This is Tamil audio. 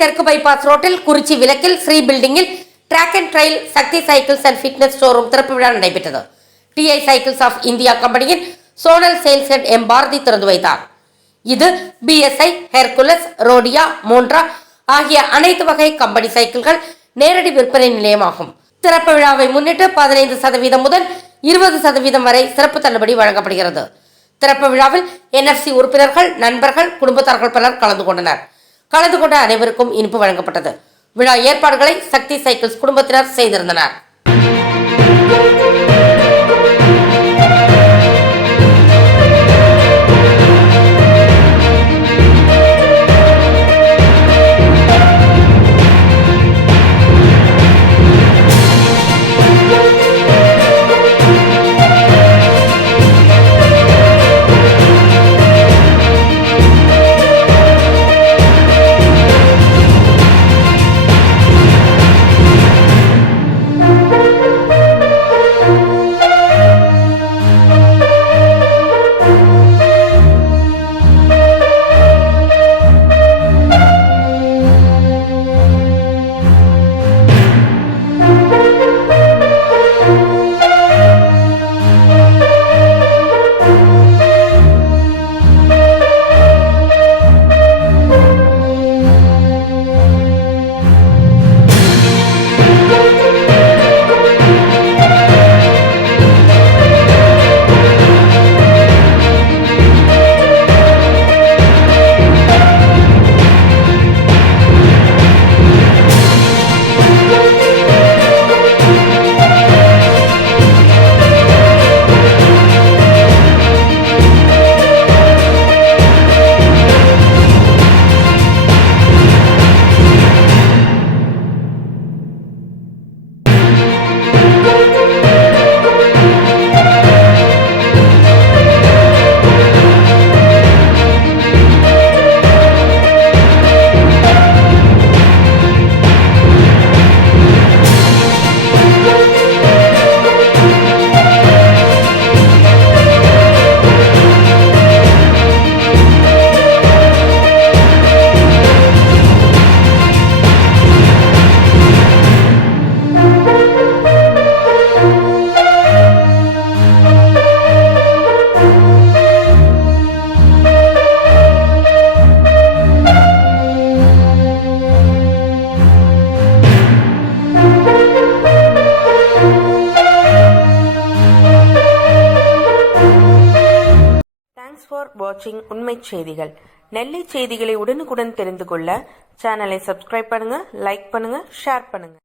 தெற்கு பைபாஸ் ரோட்டில் குறிச்சி விலக்கில் ஸ்ரீ பில்டிங்கில் track and trail Sakthi cycles and fitness showroom திறப்பு விழா நடைபெற்றது. டிஐ சைக்கிள்ஸ் ஆஃப் இந்தியா கம்பெனியின் zonal sales head M Bharathi திறந்து வைத்தார். இது பிஎஸ்ஐ, ஹெர்குலஸ், ரோடியா, மோன்ட்ரா ஆகிய அனைத்து வகை கம்பெனி சைக்கிள்கள் நேரடி விற்பனை நிலையமாகும். திறப்பு விழாவை முன்னிட்டு 15% முதல் 20% வரை சிறப்பு தள்ளுபடி வழங்கப்படுகிறது. திறப்பு விழாவில் NFC உறுப்பினர்கள், நண்பர்கள், குடும்பத்தார்கள் பலர் கலந்து கொண்டனர். கலந்து கொண்ட அனைவருக்கும் இனிப்பு வழங்கப்பட்டது. விழா ஏற்பாடுகளை சக்தி சைக்கிள்ஸ் குடும்பத்தினர் செய்திருந்தனர். ஃபார் வாட்சிங் உண்மை செய்திகள். நெல்லை செய்திகளை உடனுக்குடன் தெரிந்து கொள்ள சேனலை சப்ஸ்கிரைப் பண்ணுங்க, லைக் பண்ணுங்க, ஷேர் பண்ணுங்க.